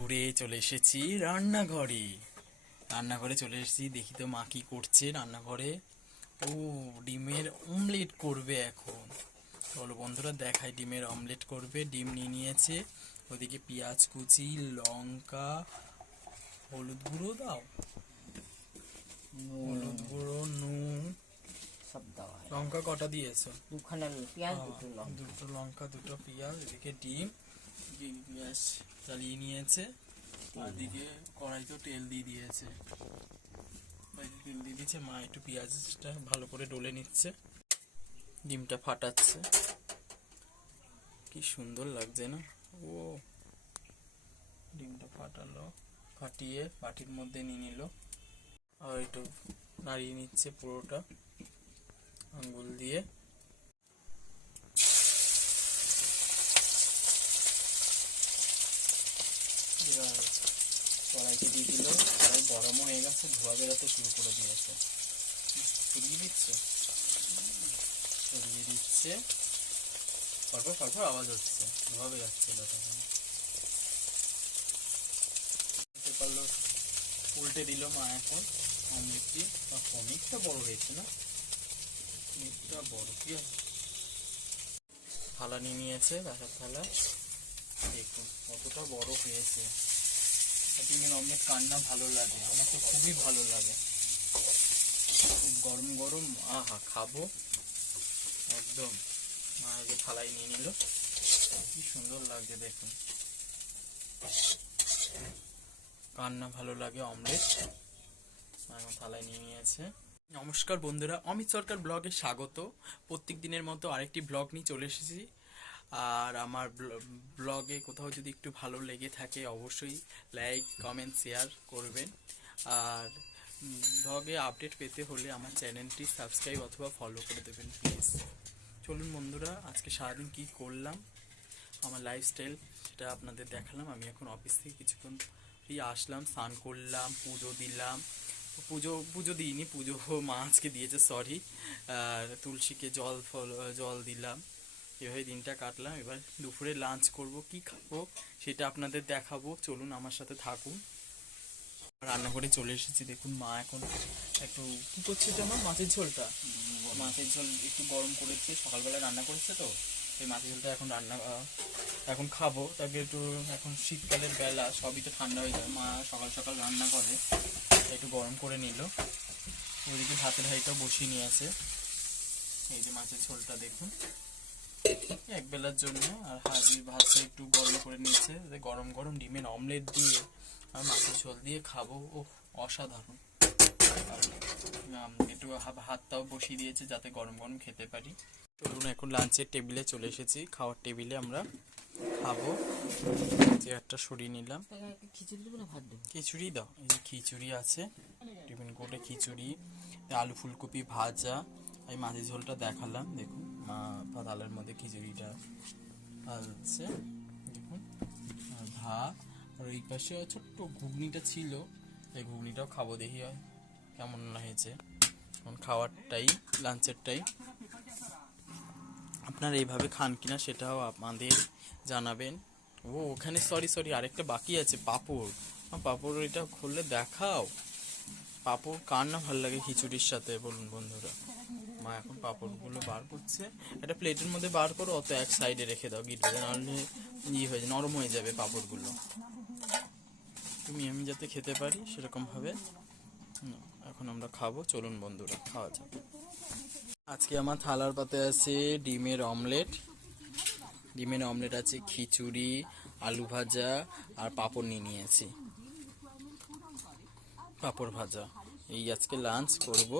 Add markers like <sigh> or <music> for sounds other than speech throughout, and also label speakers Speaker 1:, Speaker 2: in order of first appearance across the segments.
Speaker 1: দুপুরে চলে এসেছি রান্নাঘরে। রান্নাঘরে চলে এসেছি দেখি তো মা কি করছে রান্নাঘরে। ও ডিমের অমলেট করবে এখন। চলো বন্ধুরা দেখাই ডিমের অমলেট করবে। ডিম নিয়ে নিয়েছে ওদিকে পেঁয়াজ কুচি লঙ্কা হলুদ গুঁড়ো দাও। হলুদ গুঁড়ো নুন।
Speaker 2: সব দেওয়া
Speaker 1: লঙ্কা কটা দিয়েছ?
Speaker 2: দুখানা পেঁয়াজ দুটো লঙ্কা।
Speaker 1: দুটো লঙ্কা দুটো পেঁয়াজ এদিকে ডিম। পেঁয়াজ চালিয়ে নিয়েছে। আর দিকে কড়াইতেও তেল দিয়ে দিয়েছে। তেল দিয়ে দিয়েছে মা একটু পেঁয়াজটা ভালো করে ডলে নিচ্ছে। ডিমটা ফাটাচ্ছে। কি সুন্দর লাগছে না? ও ডিমটা ফাটালো ফাটিয়ে বাটির মধ্যে নিয়ে নিল। আর একটু নাড়িয়ে নিচ্ছে পুরোটা। আঙ্গুল দিয়ে। এবার কড়াইতে দিয়ে দিল। কড়াই গরম হয়ে গেছে, ধোয়া বেরোতে শুরু করে দিয়েছে। সরিয়ে দিচ্ছে? সরিয়ে দিচ্ছে। আওয়াজ হচ্ছে, ধোয়া বেরোচ্ছিল তখন। পারল, উল্টে দিল মা এখন। অমলেটটি অনেকটা বড় হয়েছে না? অনেকটা বড়, কি? থালা নিয়ে নিয়েছে রাখার থালা। দেখুন, কতটা বড় হয়েছে। ডিমের অমলেট কান্না ভালো লাগে। আমার তো খুবই ভালো লাগে। গরম গরম, আহা, খাব। একদম। মা আগে থালায় নিয়ে নিল। কি সুন্দর লাগছে দেখুন। কান্না ভালো লাগে অমলেট এখন থালায় নিয়ে নিয়েছে। নমস্কার বন্ধুরা, অমিত সরকার ব্লগে স্বাগত। প্রত্যেক দিনের মতো আরেকটি ব্লগ নিয়ে চলে এসেছি। আর আমার ব্লগে কোথাও যদি একটু ভালো লেগে থাকে অবশ্যই লাইক কমেন্ট শেয়ার করবেন। আর ব্লগে আপডেট পেতে হলে আমার চ্যানেলটি সাবস্ক্রাইব অথবা ফলো করে দেবেন প্লিজ চলুন বন্ধুরা, আজকে সারাদিন কি করলাম? আমার লাইফস্টাইল সেটা আপনাদের দেখালাম। আমি এখন অফিস থেকে কিছুক্ষণ আসলাম, স্নান করলাম, পুজো দিলাম। পুজো পুজো দিইনি, পুজো মা আজকে দিয়েছে সরি আর তুলসীকে জল ফল, জল দিলাম। এভাবে দিনটা কাটলাম। এবার দুপুরে লাঞ্চ করব, কি খাব সেটা আপনাদের দেখাবো। চলুন আমার সাথে থাকুন। রান্না করে চলে এসেছি। দেখুন মা এখন একটু কি করছে আমার মাছের ঝোলটা। মাছের ঝোল একটু গরম করেছে, সকালবেলা রান্না করেছে তো। এই মাছের ঝোলটা এখন রান্না, এখন খাব। তাকে একটু এখন শীতকালের বেলা সবই তো ঠান্ডা হয়ে যাবে। মা সকাল সকাল রান্না করে একটু গরম করে নিল। ওইদিকে ভাতের হাঁড়িটাও বসিয়ে নিয়ে আসে এই যে মাছের ঝোলটা দেখুন। এক বেলার জন্য আর হাজি ভাতটা একটু গরম করে নিয়েছে। গরম গরম ডিমের অমলেট দিয়ে আর মাছের ঝোল দিয়ে খাব। ও অসাধারণ। একটু হা- ভাতটাও বসিয়ে দিয়েছে যাতে গরম গরম খেতে পারি। চলুন এখন লাঞ্চের টেবিলে চলে এসেছি। খাওয়ার টেবিলে আমরা খাব। চেয়ারটা সরিয়ে নিলাম।
Speaker 2: খিচুড়ি
Speaker 1: দাও। এই যে খিচুড়ি আছে। টিফিন কোটে খিচুড়ি আলু ফুলকপি ভাজা। এই মাছের ঝোলটা দেখালাম দেখুন। মা থালার মধ্যে খিচুড়িটা আছে, দেখুন। আর ভাত, আর ওই পাশে ছোট্ট ঘুগনিটা ছিল, এই ঘুগনিটাও খাব দেখি কেমন হয়েছে। এখন খাওয়ারটাই, লাঞ্চেরটাই। আপনার এইভাবে খান কিনা সেটাও আমাদের জানাবেন। ও, ওখানে সরি সরি আরেকটা বাকি আছে, পাপড়। পাপড় এটা খুললে দেখাও। পাপড় কার না ভালো লাগে খিচুড়ির সাথে, বলুন বন্ধুরা। মা এখন পাপড়গুলো বার করছে। একটা প্লেটের মধ্যে বার করো, অত এক সাইডে রেখে দাও গিট বেঁধে, নাহলে ইয়ে হয়ে যায়, নরম হয়ে যাবে পাপড়গুলো। তুমি আমি যাতে খেতে পারি সেরকমভাবে। এখন আমরা খাব, চলুন বন্ধুরা, খাওয়া যাক। আজকে আমার থালার পাতে আছে ডিমের অমলেট। ডিমের অমলেট আছে খিচুড়ি, আলু ভাজা আর পাঁপড় নিয়ে নিয়েছি। পাঁপড় ভাজা। এই আজকে লাঞ্চ করব।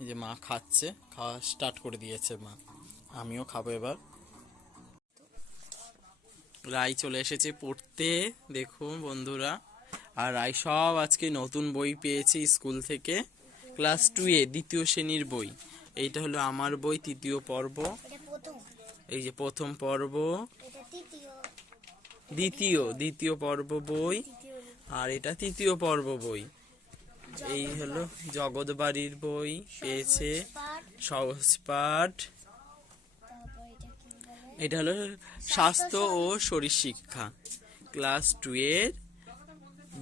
Speaker 1: এই যে মা খাচ্ছে খাওয়া স্টার্ট করে দিয়েছে মা। আমিও খাব এবার। রাই চলে এসেছে পড়তে দেখুন বন্ধুরা। আর রাই সব আজকে নতুন বই পেয়েছে স্কুল থেকে। ক্লাস টু এ দ্বিতীয় শ্রেণির বই। এইটা হলো আমার বই তৃতীয় পর্ব। এই যে প্রথম পর্ব। দ্বিতীয় দ্বিতীয় পর্ব বই। আর এটা তৃতীয় পর্ব বই। এই হলো জগৎবাড়ির বই, পেয়েছে সহজ পাঠ
Speaker 3: এটা
Speaker 1: হলো স্বাস্থ্য ও শরীর শিক্ষা। ক্লাস টু এর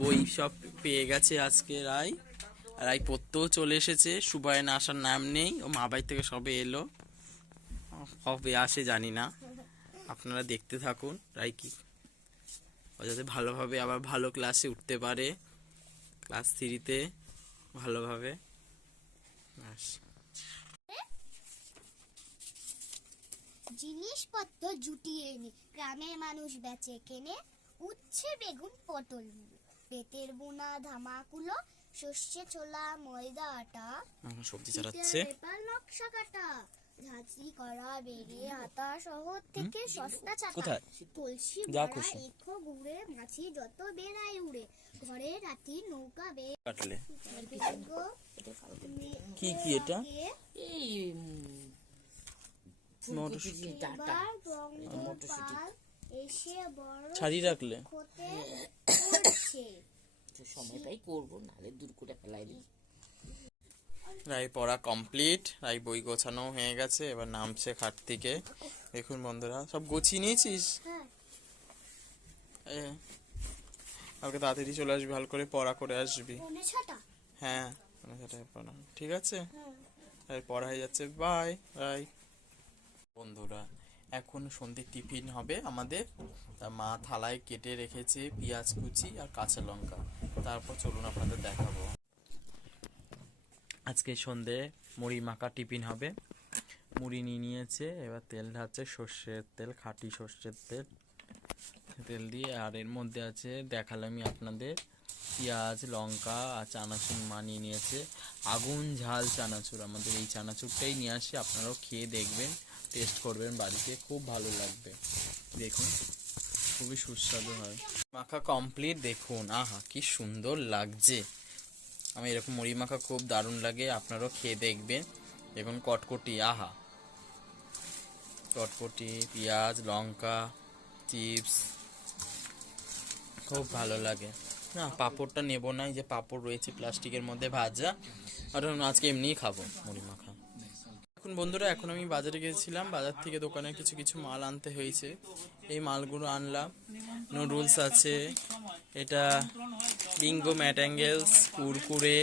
Speaker 1: বই সব পেয়ে গেছে আজকে রায় রায় পড়তেও চলে এসেছে, সুবায়ন আসার নাম নেই, ও মা বাড়ি থেকে সবে এলো। কবে আসে জানি না। আপনারা দেখতে থাকুন রায় কি ও যাতে ভালোভাবে আবার ভালো ক্লাসে উঠতে পারে। ক্লাস থ্রিতে ভালোভাবে
Speaker 3: জিনিসপত্র জুটিয়ে এনে গ্রামের মানুষ বেচে কেনে উচ্ছে বেগুন পটল। পেটের বোনা ধামাকুলো সর্ষে ছোলা ময়দা আটা
Speaker 1: সবজি চালাচ্ছে।
Speaker 3: নকশা কাটা। ঝাঁঝরি করা বেরিয়ে হাতা শহর থেকে সস্তা
Speaker 1: কোথায়?
Speaker 3: কলসি ভরা ঘুরে মাছি যত বেড়ায় উড়ে ঘরে রাতি নৌকা বে
Speaker 1: কাটলে। কি কি এটা?
Speaker 2: ডাটা।
Speaker 3: এবার এসে বড়
Speaker 1: ছাড়িয়ে রাখলে। <coughs>
Speaker 2: সময় পাই করব নাহলে দূর করে ফেলাই দিই
Speaker 1: রাই পড়া কমপ্লিট রাই বই গোছানো হয়ে গেছে এবার নামছে খাট থেকে দেখুন বন্ধুরা সব গুছিয়ে নিয়েছিস?
Speaker 3: হ্যাঁ
Speaker 1: কালকে তাড়াতাড়ি চলে আসবি ভালো করে পড়া করে আসবি। হ্যাঁ সেটাই পড়া। ঠিক আছে? পড়া হয়ে যাচ্ছে বাই রাই। বন্ধুরা এখন সন্ধ্যে টিফিন হবে আমাদের। তা মা থালায় কেটে রেখেছে পেঁয়াজ কুচি আর কাঁচা লঙ্কা। তারপর চলুন আপনাদের দেখাবো। আজকে সন্ধে, মুড়ি মাখা টিফিন হবে। মুড়ি নিয়ে নিয়েছে, এবার তেল ঢালছে সর্ষের তেল, খাঁটি সর্ষের তেল। তেল দিয়ে, আর এর মধ্যে আছে দেখালামই আপনাদের, পেঁয়াজ, লঙ্কা আর চানাচুর মানিয়ে নিয়েছে। আগুন ঝাল চানাচুর, আমাদের এই চানাচুরটাই নিয়ে আসে, আপনারাও খেয়ে দেখবেন, টেস্ট করবেন, বাড়িতে খুব ভালো লাগবে। দেখুন, খুবই সুস্বাদু হয়। মাখা কমপ্লিট, দেখুন, আহা, কি সুন্দর লাগছে। আমি এরকম মুড়ি মাখা খুব দারুণ লাগে, আপনারাও খেয়ে দেখবেন। এবং কটকটি, আহা! কটকটি, পেঁয়াজ, লঙ্কা, চিপস, খুব ভালো লাগে। না, পাঁপড়টা নেব না যে পাঁপড় রয়েছে প্লাস্টিকের মধ্যে ভাজা। আর আজকে এমনিই খাব মুড়ি মাখা। এখন বন্ধুরা, এখন আমি বাজারে গেছিলাম, বাজার থেকে দোকানে কিছু কিছু মাল আনতে হয়েছে। এই মালগুলো আনলাম। নুডলস আছে, এটা বিঙ্গো ম্যাটাঙ্গেলস কুরকুরে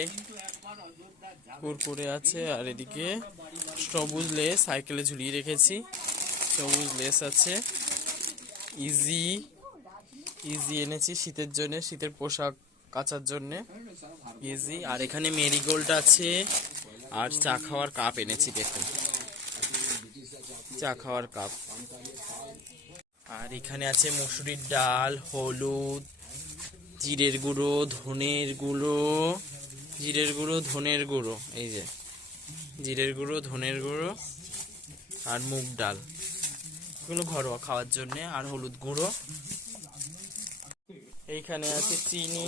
Speaker 1: কুরকুরে আছে আর এদিকে সবুজ লেস, সাইকেলে ঝুলিয়ে রেখেছি। সবুজ লেস আছে। ইজি ইজি এনেছি শীতের জন্য, শীতের পোশাক কাচার জন্য। ইজি। আর এখানে মেরিগোল্ড আছে। আর চা খাওয়ার কাপ এনেছি, দেখুন। চা খাওয়ার কাপ। আর এখানে আছে মুসুরির ডাল, হলুদ জিরের গুঁড়ো, ধনের গুঁড়ো, জিরের গুঁড়ো, ধনের গুঁড়ো, এই যে। জিরের গুঁড়ো, ধনের গুঁড়ো আর মুগ ডাল। এগুলো ঘরোয়া খাওয়ার জন্য আর হলুদ গুঁড়ো। এইখানে আছে চিনি।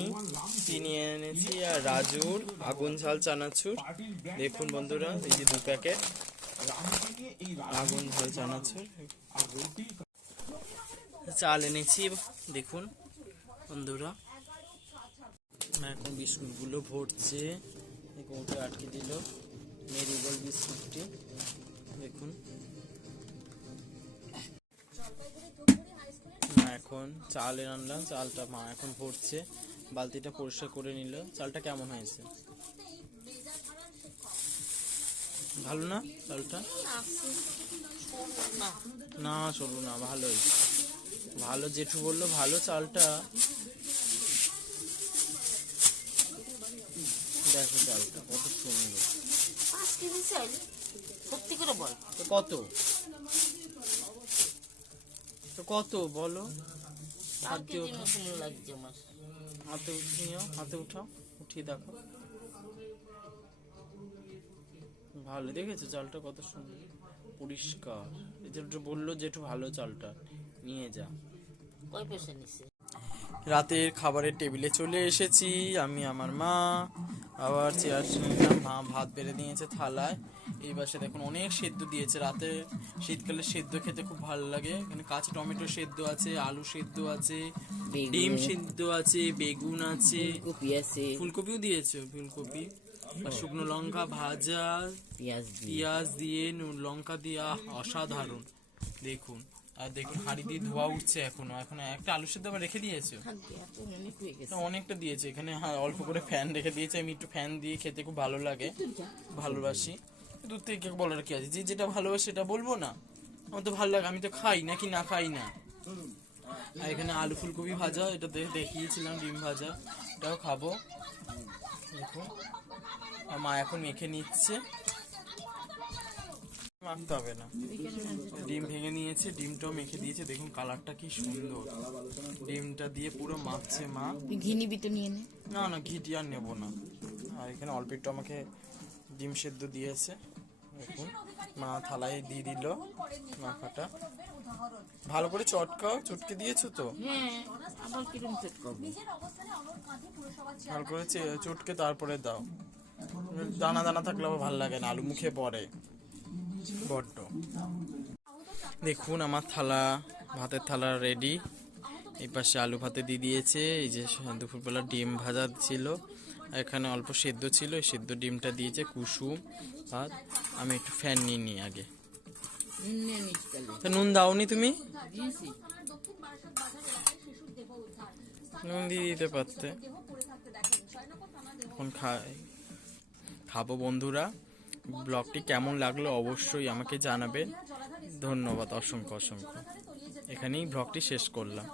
Speaker 1: চিনি এনেছি আর রাজুর আগুন ঝাল চানাচুর। দেখুন বন্ধুরা, এই যে দু প্যাকেট। আগুন ঝাল চানাচুর। চাল এনেছি, দেখুন বন্ধুরা। এখন বিস্কুটগুলো ভরছে। কৌটো আটকে দিল। মেরিগোল বিস্কুটটি। দেখুন। এখন চাল এনে আনলাম। চালটা মা এখন ভরছে। বালতিটা পরিষ্কার করে নিল। চালটা কেমন হয়েছে? ভালো না চালটা? না চলো না, ভালোই। ভালো জেঠু বলল, ভালো চালটা। দেখো কত সুন্দর
Speaker 2: পাঁচ কেজি সত্যি করে বল
Speaker 1: কত তো কত বলো হাত
Speaker 2: লাগছে আমার
Speaker 1: হাতে উঠিয়ে হাতে উঠাও উঠিয়ে দেখো ভালো দেখেছ চালটা কত সুন্দর পরিষ্কার যেটা বলল যে একটু ভালো চালটা নিয়ে যা রাতের খাবারের টেবিলে চলে এসেছি, আমি আমার মা আবার চেয়ার নিলাম ভাত বেড়ে দিয়েছে থালায়। এই পাশে দেখুন অনেক সেদ্ধ দিয়েছে। রাতে শীতকালে সেদ্ধ খেতে খুব ভালো লাগে। এখানে কাঁচা টমেটো সেদ্ধ আছে আলু সেদ্ধ আছে ডিম সেদ্ধ আছে বেগুন আছে।
Speaker 2: কপি আছে।
Speaker 1: ফুলকপিও দিয়েছে ফুলকপি। আর শুকনো লঙ্কা ভাজা
Speaker 2: পেঁয়াজ দিয়ে।
Speaker 1: পেঁয়াজ দিয়ে নুন লঙ্কা দিয়ে অসাধারণ। দেখুন। আর দেখুন হাঁড়ি দিয়ে ধোয়া উঠছে এখনও। এখন একটা আলু সেদ্ধ আবার রেখে দিয়েছ?
Speaker 2: হয়ে
Speaker 1: অনেকটা দিয়েছে। এখানে হ্যাঁ, অল্প করে ফ্যান রেখে দিয়েছে। আমি একটু ফ্যান দিয়ে খেতে খুব ভালো লাগে। ভালোবাসি। দূর থেকে বলার কি আছে? যে যেটা ভালোবাসে সেটা বলব না? আমার তো ভালো লাগে আমি তো খাই নাকি না খাই না? আর এখানে আলু ফুলকপি ভাজা এটা দেখিয়েছিলাম ডিম ভাজা। এটাও খাব। দেখুন। আর মা এখন মেখে নিচ্ছে। মাখতে হবে না। ডিম ভেঙে নিয়েছে ডিমটাও মেখে দিয়েছে দেখুন কালারটা কি সুন্দর। ডিমটা দিয়ে পুরো মাখছে মা।
Speaker 2: তুই ঘি নিবি তো নিয়ে নে।
Speaker 1: না না ঘিটি আর নেব না। আর এখানে অল্প একটু আমাকে ডিম সেদ্ধ দিয়েছে। দেখুন মা থালায় দিয়ে দিল মাখাটা। ভালো করে চটকাও চটকে দিয়েছ তো?
Speaker 2: হ্যাঁ
Speaker 1: ভালো করে চটকে তারপরে দাও। দানা দানা থাকলে আবার ভালো লাগে না আলু মুখে পড়ে। বড্ড। দেখুন, আমার থালা, ভাতের থালা রেডি এই পাশে আলু ভাতে দিয়ে দিয়েছে, এই যে দুপুরবেলা ডিম ভাজা ছিল। এখানে অল্প সেদ্ধ ছিল, এই সেদ্ধ ডিমটা দিয়েছে কুসুম, ভাত। আমি একটু ফ্যান নিয়ে নিই আগে। তা নুন দাওনি তুমি? নুন দিয়ে দিতে পারতে। এখন খাই খাব বন্ধুরা। ব্লগটি কেমন লাগল অবশ্যই আমাকে জানাবেন। ধন্যবাদ অসংখ্য অসংখ্য। এখানেই ব্লগটি শেষ করলাম।